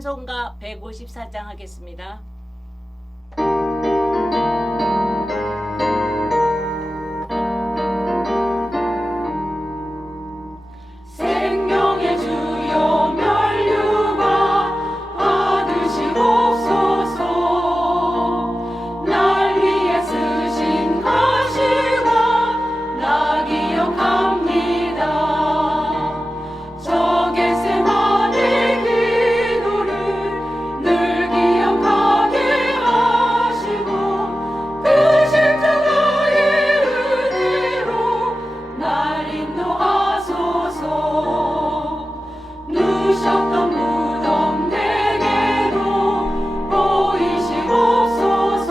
찬송가 154장 하겠습니다. 생명의 주여 면류관 받으시옵소서. 날 위해 쓰신 가시관 나 기억합니다. 저 겟세마네 기도를 늘 기억하게 하시고 그 십자가의 은혜로 날 인도하소서. 누셨던 무덤 내게도 보이시옵소서.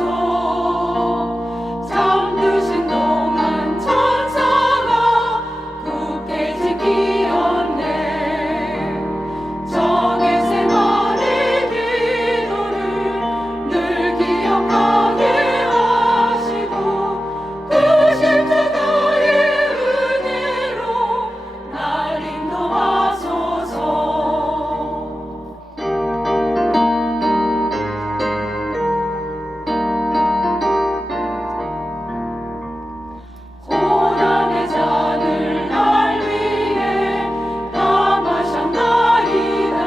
잠드신 동안 천사가 굳게 지키었네. 저 겟세마네 기도를 늘 기억하게 하시고 그 십자가의 은혜로 날 인도하소서. 고난의 잔을 날 위해 다 마셨나이다.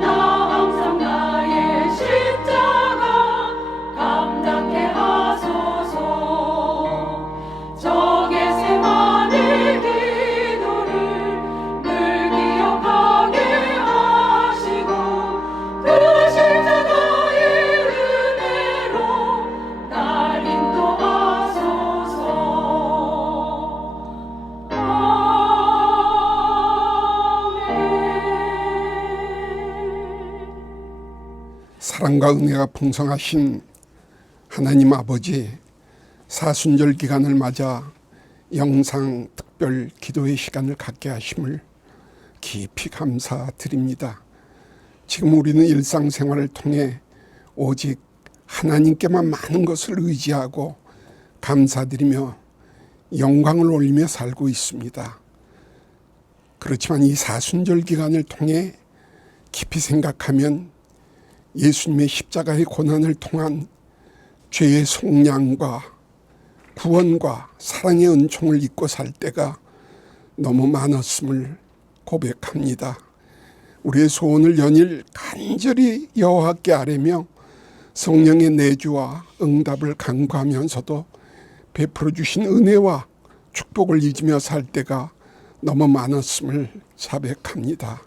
나 항상 나의 십자가 감당케 하소서. 저 겟세마네 기도를 늘 기억하게 하시고 그 십자가의 은혜로 날 인도하소서. 아멘. 사랑과 은혜가 풍성하신 하나님 아버지, 사순절 기간을 맞아 영상 특별 기도의 시간을 갖게 하심을 깊이 감사드립니다. 지금 우리는 일상생활을 통해 오직 하나님께만 많은 것을 의지하고 감사드리며 영광을 올리며 살고 있습니다. 그렇지만 이 사순절 기간을 통해 깊이 생각하면 예수님의 십자가의 고난을 통한 죄의 속량과 구원과 사랑의 은총을 잊고 살 때가 너무 많았음을 고백합니다. 우리의 소원을 연일 간절히 여호와께 아뢰며 성령의 내주와 응답을 간구하면서도 베풀어 주신 은혜와 축복을 잊으며 살 때가 너무 많았음을 자백합니다.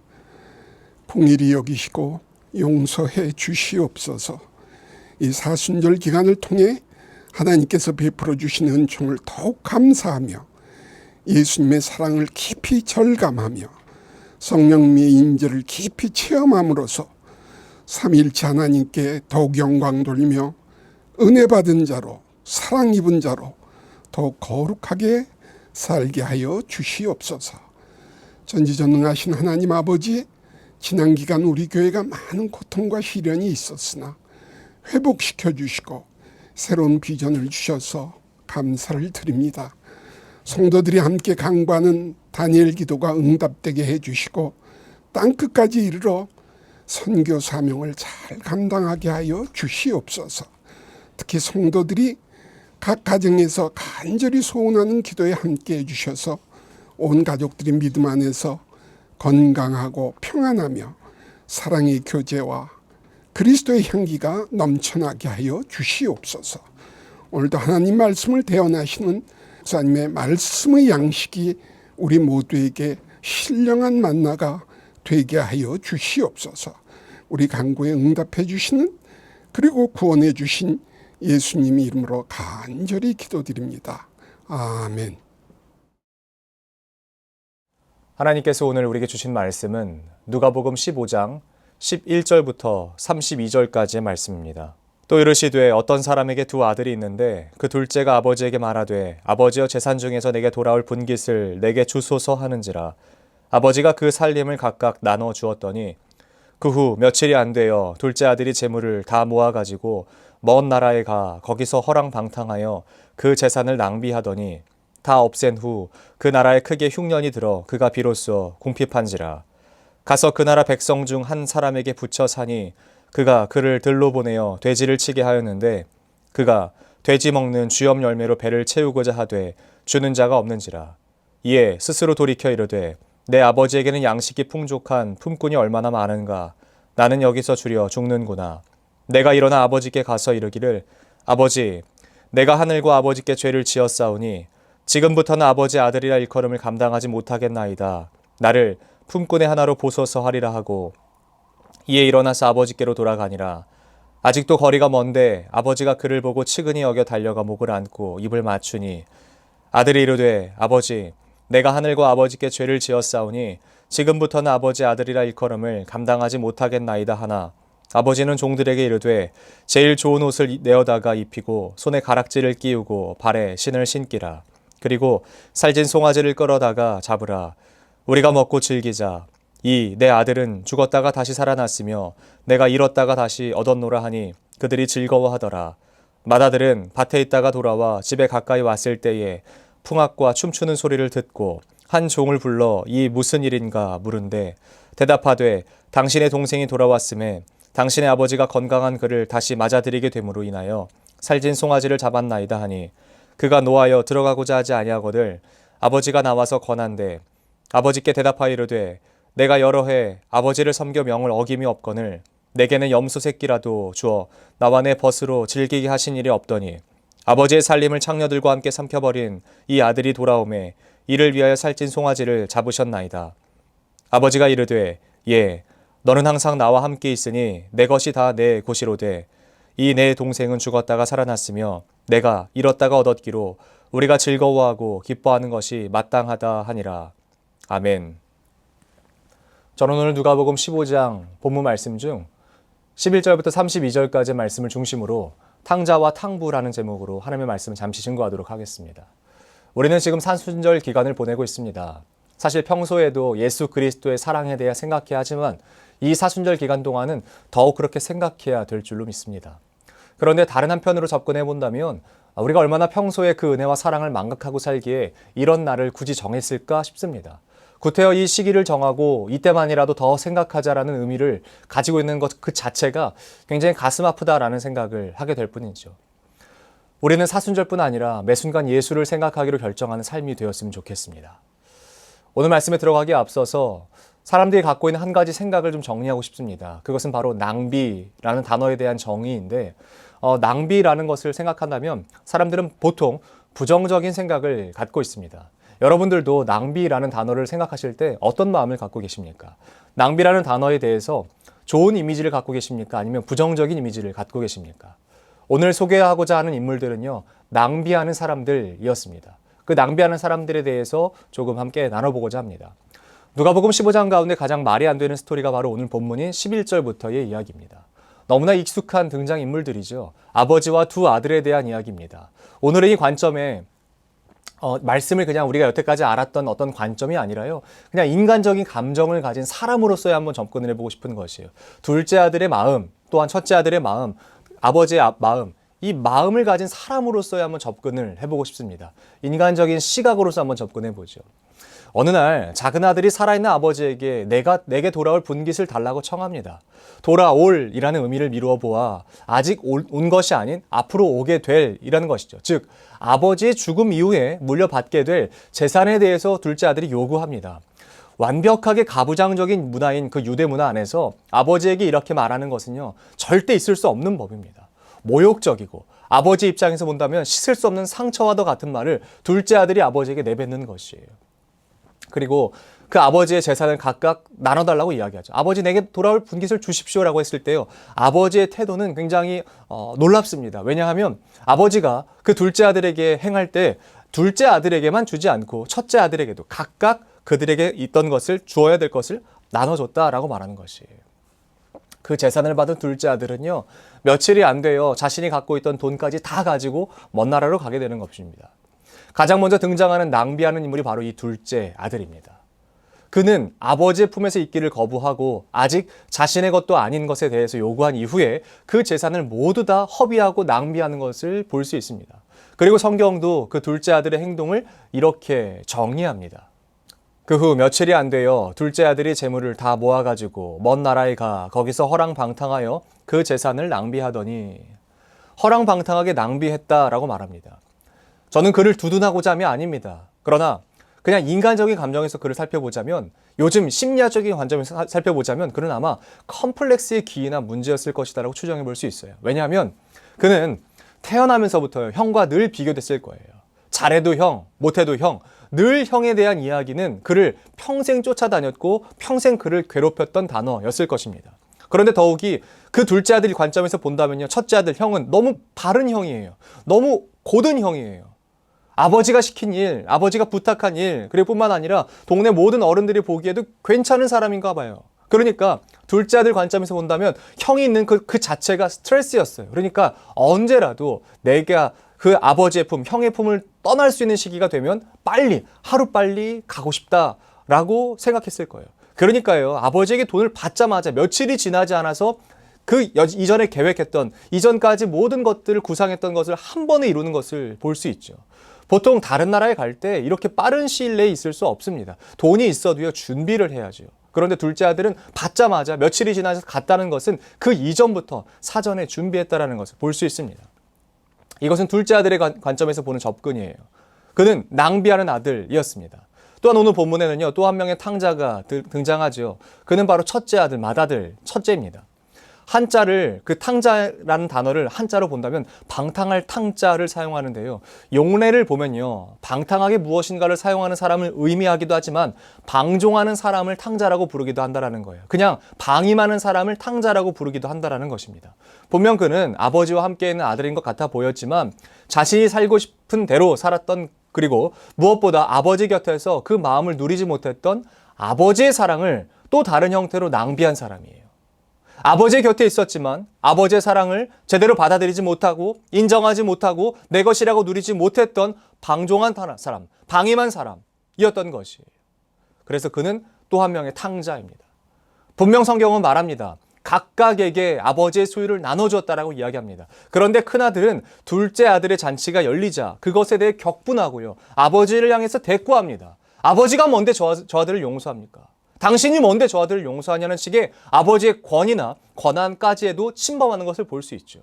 풍일이 여기시고 용서해 주시옵소서. 이 사순절 기간을 통해 하나님께서 베풀어 주신 은총을 더욱 감사하며 예수님의 사랑을 깊이 절감하며 성령님의 인재를 깊이 체험함으로써 삼위일체 하나님께 더욱 영광 돌리며 은혜 받은 자로 사랑 입은 자로 더욱 거룩하게 살게 하여 주시옵소서. 전지전능하신 하나님 아버지, 지난 기간 우리 교회가 많은 고통과 시련이 있었으나 회복시켜 주시고 새로운 비전을 주셔서 감사를 드립니다. 성도들이 함께 강구하는 다니엘 기도가 응답되게 해주시고 땅끝까지 이르러 선교 사명을 잘 감당하게 하여 주시옵소서. 특히 성도들이 각 가정에서 간절히 소원하는 기도에 함께 해주셔서 온 가족들이 믿음 안에서 건강하고 평안하며 사랑의 교제와 그리스도의 향기가 넘쳐나게 하여 주시옵소서. 오늘도 하나님 말씀을 대언하시는 목사님의 말씀의 양식이 우리 모두에게 신령한 만나가 되게 하여 주시옵소서. 우리 간구에 응답해 주시는 그리고 구원해 주신 예수님 이름으로 간절히 기도드립니다. 아멘. 하나님께서 오늘 우리에게 주신 말씀은 누가복음 15장 11절부터 32절까지의 말씀입니다. 또 이르시되 어떤 사람에게 두 아들이 있는데 그 둘째가 아버지에게 말하되 아버지여 재산 중에서 내게 돌아올 분깃을 내게 주소서 하는지라. 아버지가 그 살림을 각각 나눠 주었더니 그 후 며칠이 안 되어 둘째 아들이 재물을 다 모아가지고 먼 나라에 가 거기서 허랑방탕하여 그 재산을 낭비하더니 다 없앤 후 그 나라에 크게 흉년이 들어 그가 비로소 궁핍한지라. 가서 그 나라 백성 중 한 사람에게 붙여 사니 그가 그를 들로 보내어 돼지를 치게 하였는데 그가 돼지 먹는 쥐염 열매로 배를 채우고자 하되 주는 자가 없는지라. 이에 스스로 돌이켜 이르되 내 아버지에게는 양식이 풍족한 품꾼이 얼마나 많은가. 나는 여기서 주려 죽는구나. 내가 일어나 아버지께 가서 이르기를 아버지, 내가 하늘과 아버지께 죄를 지었사오니 지금부터는 아버지 아들이라 일컬음을 감당하지 못하겠나이다. 나를 품꾼의 하나로 보소서 하리라 하고 이에 일어나서 아버지께로 돌아가니라. 아직도 거리가 먼데 아버지가 그를 보고 측은히 여겨 달려가 목을 안고 입을 맞추니 아들이 이르되 아버지, 내가 하늘과 아버지께 죄를 지었사오니 지금부터는 아버지 아들이라 일컬음을 감당하지 못하겠나이다 하나 아버지는 종들에게 이르되 제일 좋은 옷을 내어다가 입히고 손에 가락지를 끼우고 발에 신을 신기라. 그리고 살진 송아지를 끌어다가 잡으라. 우리가 먹고 즐기자. 이 내 아들은 죽었다가 다시 살아났으며 내가 잃었다가 다시 얻었노라 하니 그들이 즐거워하더라. 맏아들은 밭에 있다가 돌아와 집에 가까이 왔을 때에 풍악과 춤추는 소리를 듣고 한 종을 불러 이 무슨 일인가 물은데 대답하되 당신의 동생이 돌아왔음에 당신의 아버지가 건강한 그를 다시 맞아들이게 됨으로 인하여 살진 송아지를 잡았나이다 하니 그가 노하여 들어가고자 하지 아니하거늘 아버지가 나와서 권한대 아버지께 대답하여 이르되 내가 여러 해 아버지를 섬겨 명을 어김이 없거늘 내게는 염소 새끼라도 주어 나와 내 벗으로 즐기게 하신 일이 없더니 아버지의 살림을 창녀들과 함께 삼켜버린 이 아들이 돌아오매 이를 위하여 살찐 송아지를 잡으셨나이다. 아버지가 이르되 예, 너는 항상 나와 함께 있으니 내 것이 다 내 것이로되 이 내 동생은 죽었다가 살아났으며 내가 잃었다가 얻었기로 우리가 즐거워하고 기뻐하는 것이 마땅하다 하니라. 아멘. 저는 오늘 누가복음 15장 본문 말씀 중 11절부터 32절까지의 말씀을 중심으로 탕자와 탕부라는 제목으로 하나님의 말씀을 잠시 증거하도록 하겠습니다. 우리는 지금 사순절 기간을 보내고 있습니다. 사실 평소에도 예수 그리스도의 사랑에 대해 생각해야 하지만 이 사순절 기간 동안은 더욱 그렇게 생각해야 될 줄로 믿습니다. 그런데 다른 한편으로 접근해 본다면 우리가 얼마나 평소에 그 은혜와 사랑을 망각하고 살기에 이런 날을 굳이 정했을까 싶습니다. 구태여 이 시기를 정하고 이때만이라도 더 생각하자라는 의미를 가지고 있는 것 그 자체가 굉장히 가슴 아프다라는 생각을 하게 될 뿐이죠. 우리는 사순절뿐 아니라 매 순간 예수를 생각하기로 결정하는 삶이 되었으면 좋겠습니다. 오늘 말씀에 들어가기에 앞서서 사람들이 갖고 있는 한 가지 생각을 좀 정리하고 싶습니다. 그것은 바로 낭비라는 단어에 대한 정의인데 낭비라는 것을 생각한다면 사람들은 보통 부정적인 생각을 갖고 있습니다. 여러분들도 낭비라는 단어를 생각하실 때 어떤 마음을 갖고 계십니까? 낭비라는 단어에 대해서 좋은 이미지를 갖고 계십니까? 아니면 부정적인 이미지를 갖고 계십니까? 오늘 소개하고자 하는 인물들은요, 낭비하는 사람들이었습니다. 그 낭비하는 사람들에 대해서 조금 함께 나눠보고자 합니다. 누가복음 15장 가운데 가장 말이 안 되는 스토리가 바로 오늘 본문인 11절부터의 이야기입니다. 너무나 익숙한 등장인물들이죠. 아버지와 두 아들에 대한 이야기입니다. 오늘의 이 관점에 말씀을 그냥 우리가 여태까지 알았던 어떤 관점이 아니라요, 그냥 인간적인 감정을 가진 사람으로서의 한번 접근을 해보고 싶은 것이에요. 둘째 아들의 마음, 또한 첫째 아들의 마음, 아버지의 마음, 이 마음을 가진 사람으로서의 한번 접근을 해보고 싶습니다. 인간적인 시각으로서 한번 접근해보죠. 어느 날 작은 아들이 살아있는 아버지에게 내게 돌아올 분깃을 달라고 청합니다. 돌아올이라는 의미를 미루어 보아 아직 온 것이 아닌 앞으로 오게 될이라는 것이죠. 즉 아버지의 죽음 이후에 물려받게 될 재산에 대해서 둘째 아들이 요구합니다. 완벽하게 가부장적인 문화인 그 유대 문화 안에서 아버지에게 이렇게 말하는 것은요, 절대 있을 수 없는 법입니다. 모욕적이고 아버지 입장에서 본다면 씻을 수 없는 상처와도 같은 말을 둘째 아들이 아버지에게 내뱉는 것이에요. 그리고 그 아버지의 재산을 각각 나눠달라고 이야기하죠. 아버지 내게 돌아올 분깃을 주십시오라고 했을 때요, 아버지의 태도는 굉장히 놀랍습니다. 왜냐하면 아버지가 그 둘째 아들에게 행할 때 둘째 아들에게만 주지 않고 첫째 아들에게도 각각 그들에게 있던 것을 주어야 될 것을 나눠줬다라고 말하는 것이에요. 그 재산을 받은 둘째 아들은요, 며칠이 안 되어 자신이 갖고 있던 돈까지 다 가지고 먼 나라로 가게 되는 것입니다. 가장 먼저 등장하는 낭비하는 인물이 바로 이 둘째 아들입니다. 그는 아버지의 품에서 있기를 거부하고 아직 자신의 것도 아닌 것에 대해서 요구한 이후에 그 재산을 모두 다 허비하고 낭비하는 것을 볼 수 있습니다. 그리고 성경도 그 둘째 아들의 행동을 이렇게 정의합니다. 그 후 며칠이 안 되어 둘째 아들이 재물을 다 모아가지고 먼 나라에 가 거기서 허랑방탕하여 그 재산을 낭비하더니 허랑방탕하게 낭비했다라고 말합니다. 저는 그를 두둔하고자 함이 아닙니다. 그러나 그냥 인간적인 감정에서 그를 살펴보자면 요즘 심리학적인 관점에서 살펴보자면 그는 아마 컴플렉스에 기인한 문제였을 것이다라고 추정해 볼 수 있어요. 왜냐하면 그는 태어나면서부터 형과 늘 비교됐을 거예요. 잘해도 형, 못해도 형, 늘 형에 대한 이야기는 그를 평생 쫓아다녔고 평생 그를 괴롭혔던 단어였을 것입니다. 그런데 더욱이 그 둘째 아들 관점에서 본다면요. 첫째 아들 형은 너무 바른 형이에요. 너무 고든 형이에요. 아버지가 시킨 일, 아버지가 부탁한 일, 그리고 뿐만 아니라 동네 모든 어른들이 보기에도 괜찮은 사람인가 봐요. 그러니까 둘째 아들 관점에서 본다면 형이 있는 그 자체가 스트레스였어요. 그러니까 언제라도 내가 그 아버지의 품, 형의 품을 떠날 수 있는 시기가 되면 빨리, 하루빨리 가고 싶다라고 생각했을 거예요. 그러니까요, 아버지에게 돈을 받자마자 며칠이 지나지 않아서 그 이전에 계획했던, 이전까지 모든 것들을 구상했던 것을 한 번에 이루는 것을 볼 수 있죠. 보통 다른 나라에 갈 때 이렇게 빠른 시일 내에 있을 수 없습니다. 돈이 있어도요, 준비를 해야죠. 그런데 둘째 아들은 받자마자 며칠이 지나서 갔다는 것은 그 이전부터 사전에 준비했다는 것을 볼 수 있습니다. 이것은 둘째 아들의 관점에서 보는 접근이에요. 그는 낭비하는 아들이었습니다. 또한 오늘 본문에는요, 또 한 명의 탕자가 등장하죠. 그는 바로 첫째 아들, 맏아들, 첫째입니다. 한자를, 그 탕자라는 단어를 한자로 본다면 방탕할 탕자를 사용하는데요. 용례를 보면요, 방탕하게 무엇인가를 사용하는 사람을 의미하기도 하지만 방종하는 사람을 탕자라고 부르기도 한다는 거예요. 그냥 방임하는 사람을 탕자라고 부르기도 한다는 것입니다. 분명 그는 아버지와 함께 있는 아들인 것 같아 보였지만 자신이 살고 싶은 대로 살았던, 그리고 무엇보다 아버지 곁에서 그 마음을 누리지 못했던 아버지의 사랑을 또 다른 형태로 낭비한 사람이에요. 아버지의 곁에 있었지만 아버지의 사랑을 제대로 받아들이지 못하고 인정하지 못하고 내 것이라고 누리지 못했던 방종한 사람, 방임한 사람이었던 것이에요. 그래서 그는 또 한 명의 탕자입니다. 분명 성경은 말합니다. 각각에게 아버지의 소유를 나눠주었다라고 이야기합니다. 그런데 큰아들은 둘째 아들의 잔치가 열리자 그것에 대해 격분하고요, 아버지를 향해서 대꾸합니다. 아버지가 뭔데 저 아들을 용서합니까? 당신이 뭔데 저 아들을 용서하냐는 식의 아버지의 권위나 권한까지에도 침범하는 것을 볼 수 있죠.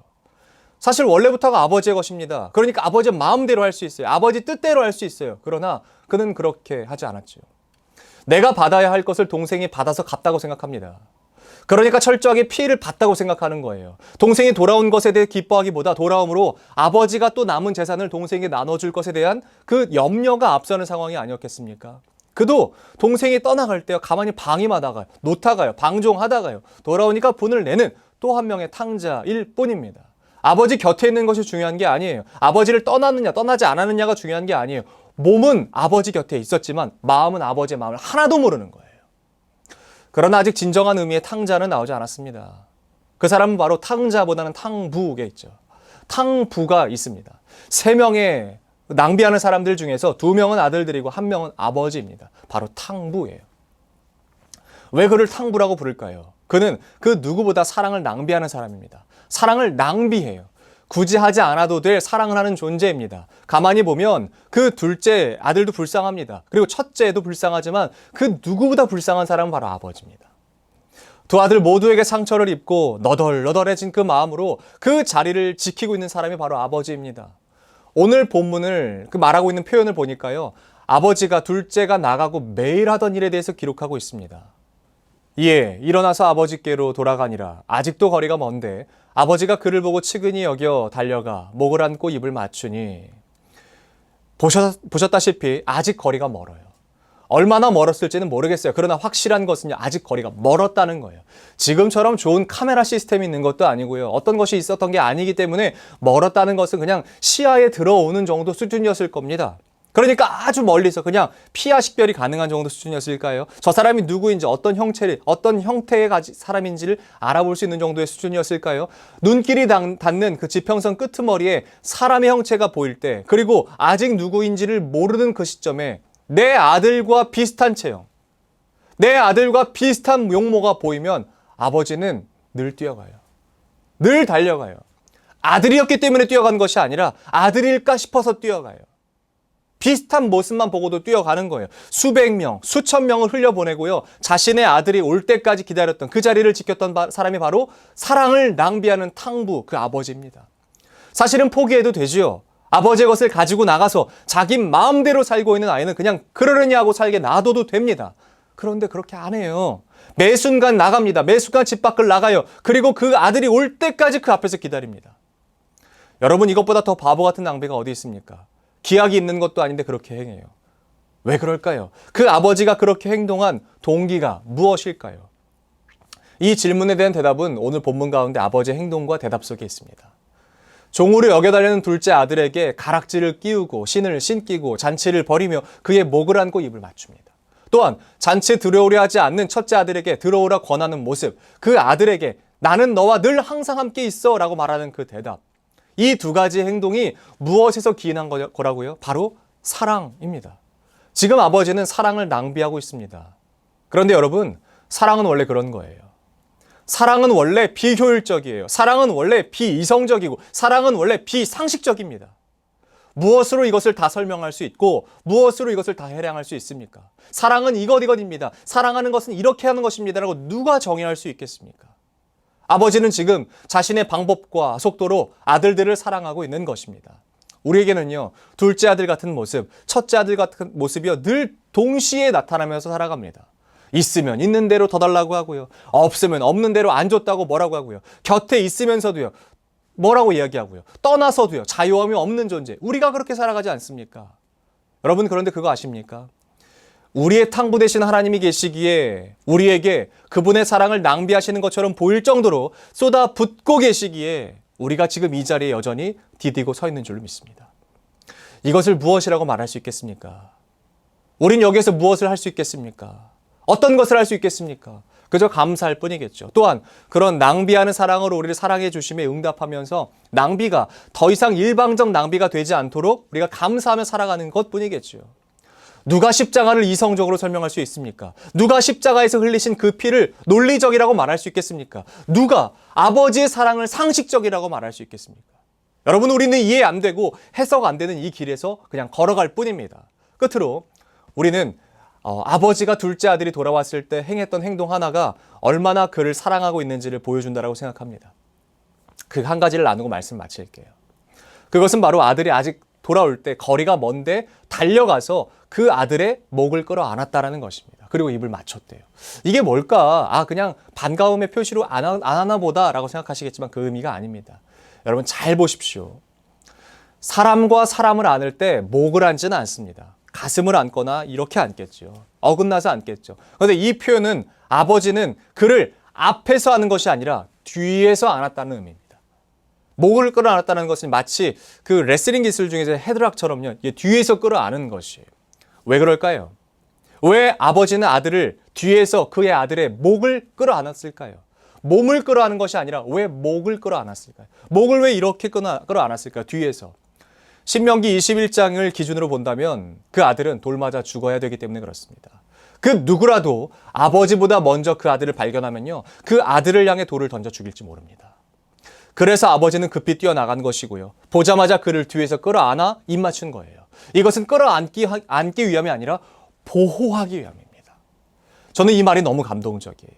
사실 원래부터가 아버지의 것입니다. 그러니까 아버지의 마음대로 할 수 있어요. 아버지 뜻대로 할 수 있어요. 그러나 그는 그렇게 하지 않았죠. 내가 받아야 할 것을 동생이 받아서 갚다고 생각합니다. 그러니까 철저하게 피해를 봤다고 생각하는 거예요. 동생이 돌아온 것에 대해 기뻐하기보다 돌아옴으로 아버지가 또 남은 재산을 동생에게 나눠줄 것에 대한 그 염려가 앞서는 상황이 아니었겠습니까? 그도 동생이 떠나갈 때 가만히 방임하다가요, 놓다가요, 방종하다가요, 돌아오니까 분을 내는 또 한 명의 탕자일 뿐입니다. 아버지 곁에 있는 것이 중요한 게 아니에요. 아버지를 떠났느냐 떠나지 않았느냐가 중요한 게 아니에요. 몸은 아버지 곁에 있었지만 마음은 아버지의 마음을 하나도 모르는 거예요. 그러나 아직 진정한 의미의 탕자는 나오지 않았습니다. 그 사람은 바로 탕자보다는 탕부에 있죠. 탕부가 있습니다. 3명의 낭비하는 사람들 중에서 2명은 아들들이고 1명은 아버지입니다. 바로 탕부예요. 왜 그를 탕부라고 부를까요? 그는 그 누구보다 사랑을 낭비하는 사람입니다. 사랑을 낭비해요. 굳이 하지 않아도 될 사랑을 하는 존재입니다. 가만히 보면 그 둘째 아들도 불쌍합니다. 그리고 첫째도 불쌍하지만 그 누구보다 불쌍한 사람은 바로 아버지입니다. 두 아들 모두에게 상처를 입고 너덜너덜해진 그 마음으로 그 자리를 지키고 있는 사람이 바로 아버지입니다. 오늘 본문을 말하고 있는 표현을 보니까요, 아버지가 둘째가 나가고 매일 하던 일에 대해서 기록하고 있습니다. 이에 일어나서 아버지께로 돌아가니라. 아직도 거리가 먼데 아버지가 그를 보고 측은히 여겨 달려가 목을 안고 입을 맞추니, 보셨다시피 아직 거리가 멀어요. 얼마나 멀었을지는 모르겠어요. 그러나 확실한 것은요, 아직 거리가 멀었다는 거예요. 지금처럼 좋은 카메라 시스템이 있는 것도 아니고요, 어떤 것이 있었던 게 아니기 때문에 멀었다는 것은 그냥 시야에 들어오는 정도 수준이었을 겁니다. 그러니까 아주 멀리서 그냥 피하 식별이 가능한 정도 수준이었을까요? 저 사람이 누구인지, 어떤 형태의 사람인지를 알아볼 수 있는 정도의 수준이었을까요? 눈길이 닿는 그 지평선 끄트머리에 사람의 형체가 보일 때, 그리고 아직 누구인지를 모르는 그 시점에 내 아들과 비슷한 체형, 내 아들과 비슷한 용모가 보이면 아버지는 늘 뛰어가요. 늘 달려가요. 아들이었기 때문에 뛰어간 것이 아니라 아들일까 싶어서 뛰어가요. 비슷한 모습만 보고도 뛰어가는 거예요. 수백 명, 수천 명을 흘려보내고요. 자신의 아들이 올 때까지 기다렸던 그 자리를 지켰던 사람이 바로 사랑을 낭비하는 탕부, 그 아버지입니다. 사실은 포기해도 되지요. 아버지의 것을 가지고 나가서 자기 마음대로 살고 있는 아이는 그냥 그러려니 하고 살게 놔둬도 됩니다. 그런데 그렇게 안 해요. 매 순간 나갑니다. 매 순간 집 밖을 나가요. 그리고 그 아들이 올 때까지 그 앞에서 기다립니다. 여러분, 이것보다 더 바보 같은 낭비가 어디 있습니까? 기약이 있는 것도 아닌데 그렇게 행해요. 왜 그럴까요? 그 아버지가 그렇게 행동한 동기가 무엇일까요? 이 질문에 대한 대답은 오늘 본문 가운데 아버지의 행동과 대답 속에 있습니다. 종으로 여겨달라는 둘째 아들에게 가락지를 끼우고 신을 신기고 잔치를 벌이며 그의 목을 안고 입을 맞춥니다. 또한 잔치에 들어오려 하지 않는 첫째 아들에게 들어오라 권하는 모습, 그 아들에게 나는 너와 늘 항상 함께 있어 라고 말하는 그 대답, 이 두 가지 행동이 무엇에서 기인한 거라고요? 바로 사랑입니다. 지금 아버지는 사랑을 낭비하고 있습니다. 그런데 여러분, 사랑은 원래 그런 거예요. 사랑은 원래 비효율적이에요. 사랑은 원래 비이성적이고 사랑은 원래 비상식적입니다. 무엇으로 이것을 다 설명할 수 있고 무엇으로 이것을 다 해량할 수 있습니까? 사랑은 이것입니다. 사랑하는 것은 이렇게 하는 것입니다. 라고 누가 정의할 수 있겠습니까? 아버지는 지금 자신의 방법과 속도로 아들들을 사랑하고 있는 것입니다. 우리에게는요, 둘째 아들 같은 모습, 첫째 아들 같은 모습이요, 늘 동시에 나타나면서 살아갑니다. 있으면 있는 대로 더 달라고 하고요. 없으면 없는 대로 안 줬다고 뭐라고 하고요. 곁에 있으면서도요, 뭐라고 이야기하고요. 떠나서도요, 자유함이 없는 존재. 우리가 그렇게 살아가지 않습니까? 여러분, 그런데 그거 아십니까? 우리의 탕부 되신 하나님이 계시기에 우리에게 그분의 사랑을 낭비하시는 것처럼 보일 정도로 쏟아붓고 계시기에 우리가 지금 이 자리에 여전히 디디고 서 있는 줄로 믿습니다. 이것을 무엇이라고 말할 수 있겠습니까? 우린 여기에서 무엇을 할 수 있겠습니까? 어떤 것을 할 수 있겠습니까? 그저 감사할 뿐이겠죠. 또한 그런 낭비하는 사랑으로 우리를 사랑해 주심에 응답하면서 낭비가 더 이상 일방적 낭비가 되지 않도록 우리가 감사하며 살아가는 것뿐이겠죠. 누가 십자가를 이성적으로 설명할 수 있습니까? 누가 십자가에서 흘리신 그 피를 논리적이라고 말할 수 있겠습니까? 누가 아버지의 사랑을 상식적이라고 말할 수 있겠습니까? 여러분, 우리는 이해 안 되고 해석 안 되는 이 길에서 그냥 걸어갈 뿐입니다. 끝으로 우리는 아버지가 둘째 아들이 돌아왔을 때 행했던 행동 하나가 얼마나 그를 사랑하고 있는지를 보여준다고 생각합니다. 그 한 가지를 나누고 말씀 마칠게요. 그것은 바로 아들이 아직 돌아올 때 거리가 먼데 달려가서 그 아들의 목을 끌어안았다라는 것입니다. 그리고 입을 맞췄대요. 이게 뭘까? 그냥 반가움의 표시로 안 하나 보다 라고 생각하시겠지만 그 의미가 아닙니다. 여러분, 잘 보십시오. 사람과 사람을 안을 때 목을 안지는 않습니다. 가슴을 안거나 이렇게 안겠죠. 어긋나서 안겠죠. 그런데 이 표현은 아버지는 그를 앞에서 하는 것이 아니라 뒤에서 안았다는 의미입니다. 목을 끌어안았다는 것은 마치 그 레슬링 기술 중에서 헤드락처럼요, 뒤에서 끌어안은 것이에요. 왜 그럴까요? 왜 아버지는 아들을 뒤에서 그의 아들의 목을 끌어안았을까요? 몸을 끌어안은 것이 아니라 왜 목을 끌어안았을까요? 목을 왜 이렇게 끌어안았을까요? 뒤에서. 신명기 21장을 기준으로 본다면 그 아들은 돌 맞아 죽어야 되기 때문에 그렇습니다. 그 누구라도 아버지보다 먼저 그 아들을 발견하면요, 그 아들을 향해 돌을 던져 죽일지 모릅니다. 그래서 아버지는 급히 뛰어나간 것이고요. 보자마자 그를 뒤에서 끌어안아 입 맞춘 거예요. 이것은 끌어안기 위함이 아니라 보호하기 위함입니다. 저는 이 말이 너무 감동적이에요.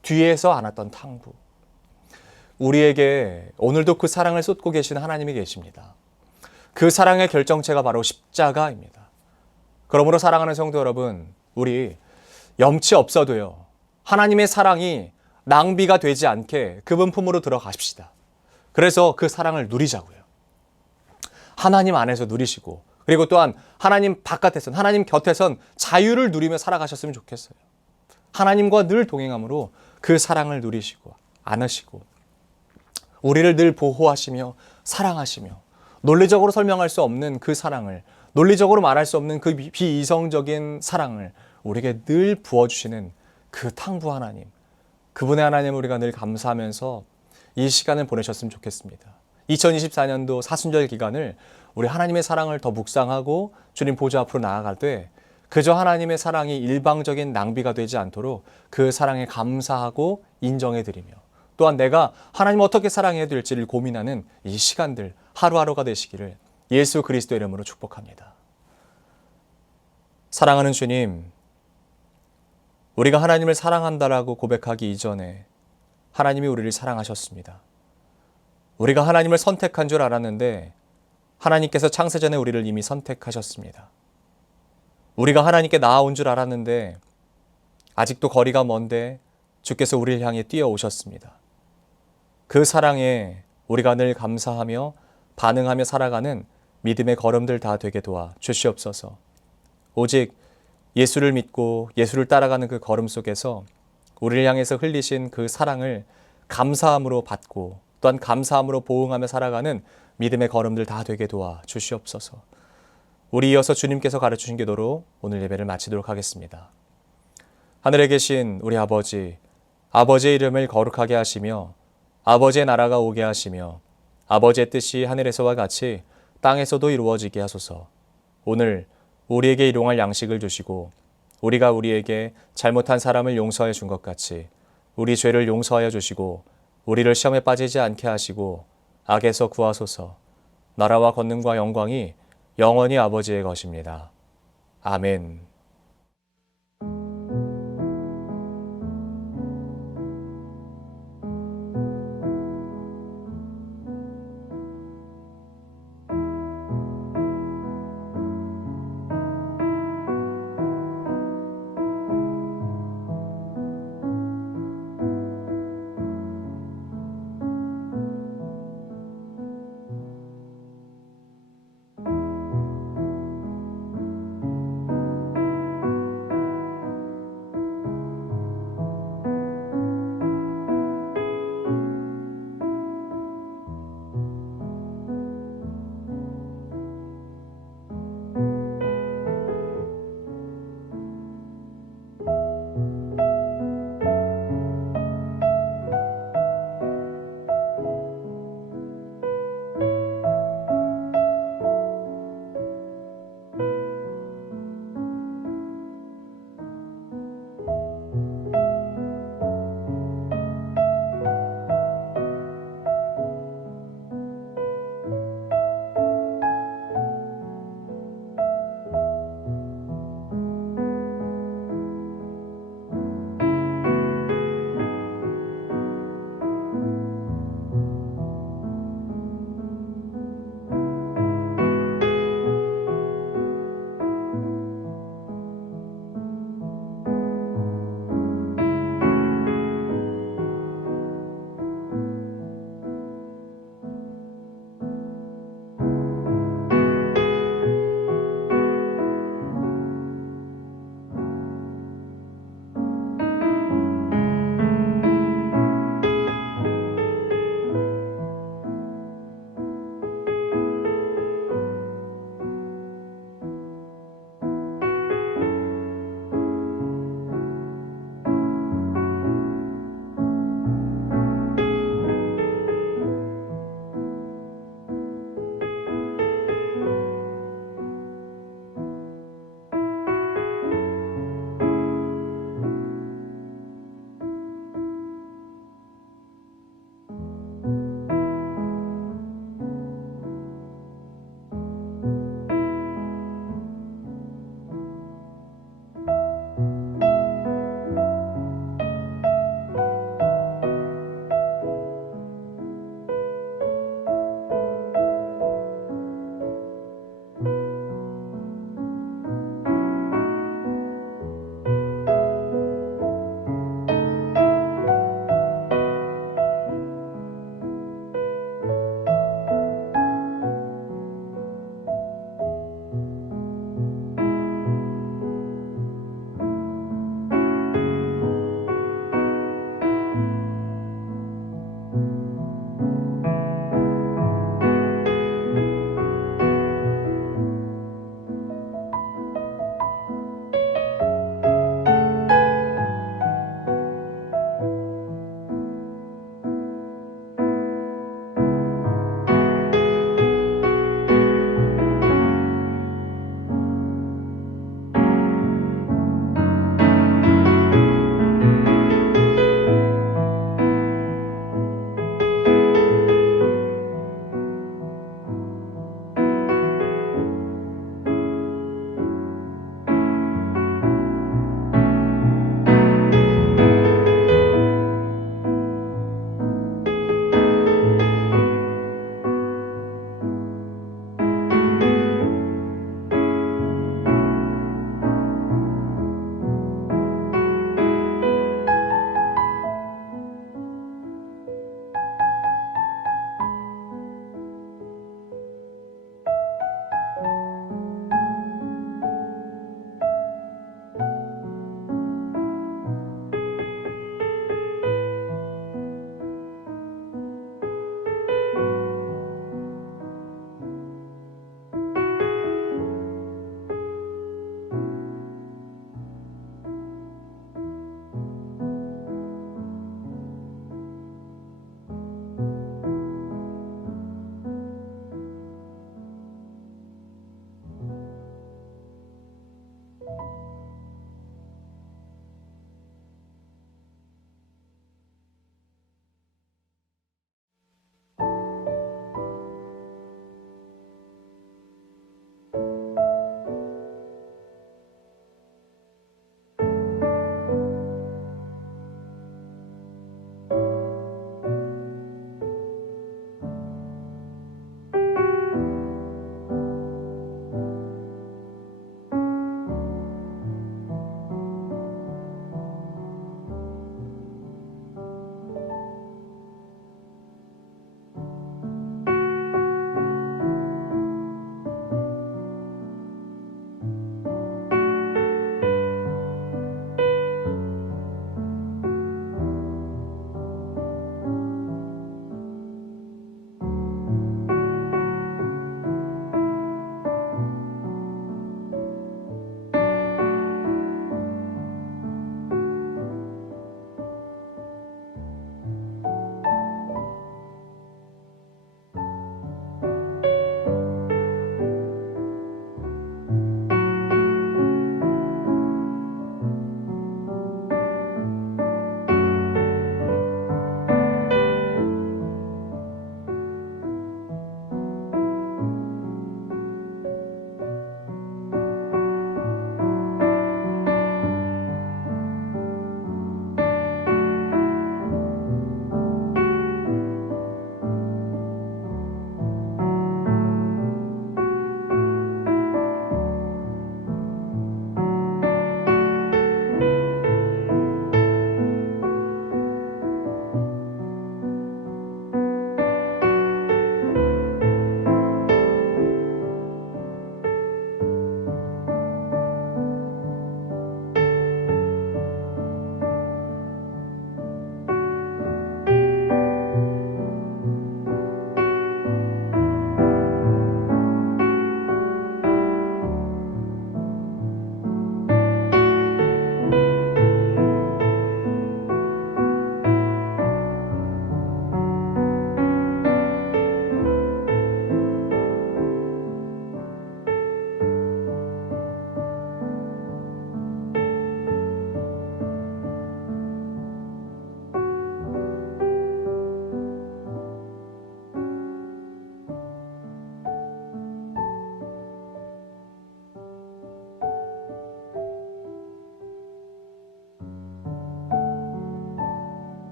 뒤에서 안았던 탕부. 우리에게 오늘도 그 사랑을 쏟고 계시는 하나님이 계십니다. 그 사랑의 결정체가 바로 십자가입니다. 그러므로 사랑하는 성도 여러분, 우리 염치 없어도요, 하나님의 사랑이 낭비가 되지 않게 그분 품으로 들어가십시다. 그래서 그 사랑을 누리자고요. 하나님 안에서 누리시고, 그리고 또한 하나님 바깥에선, 하나님 곁에선 자유를 누리며 살아가셨으면 좋겠어요. 하나님과 늘 동행함으로 그 사랑을 누리시고 안으시고 우리를 늘 보호하시며 사랑하시며 논리적으로 설명할 수 없는 그 사랑을, 논리적으로 말할 수 없는 그 비이성적인 사랑을 우리에게 늘 부어주시는 그 탕부 하나님, 그분의 하나님을 우리가 늘 감사하면서 이 시간을 보내셨으면 좋겠습니다. 2024년도 사순절 기간을 우리 하나님의 사랑을 더 묵상하고 주님 보좌 앞으로 나아갈 때 그저 하나님의 사랑이 일방적인 낭비가 되지 않도록 그 사랑에 감사하고 인정해드리며 또한 내가 하나님을 어떻게 사랑해야 될지를 고민하는 이 시간들 하루하루가 되시기를 예수 그리스도의 이름으로 축복합니다. 사랑하는 주님, 우리가 하나님을 사랑한다라고 고백하기 이전에 하나님이 우리를 사랑하셨습니다. 우리가 하나님을 선택한 줄 알았는데 하나님께서 창세전에 우리를 이미 선택하셨습니다. 우리가 하나님께 나아온 줄 알았는데 아직도 거리가 먼데 주께서 우리를 향해 뛰어오셨습니다. 그 사랑에 우리가 늘 감사하며 반응하며 살아가는 믿음의 걸음들 다 되게 도와 주시옵소서. 오직 예수를 믿고 예수를 따라가는 그 걸음 속에서 우리를 향해서 흘리신 그 사랑을 감사함으로 받고 또한 감사함으로 보응하며 살아가는 믿음의 걸음들 다 되게 도와 주시옵소서. 우리 이어서 주님께서 가르치신 기도로 오늘 예배를 마치도록 하겠습니다. 하늘에 계신 우리 아버지, 아버지의 이름을 거룩하게 하시며 아버지의 나라가 오게 하시며 아버지의 뜻이 하늘에서와 같이 땅에서도 이루어지게 하소서. 오늘 우리에게 일용할 양식을 주시고 우리가 우리에게 잘못한 사람을 용서해 준 것 같이 우리 죄를 용서하여 주시고 우리를 시험에 빠지지 않게 하시고 악에서 구하소서. 나라와 권능과 영광이 영원히 아버지의 것입니다. 아멘.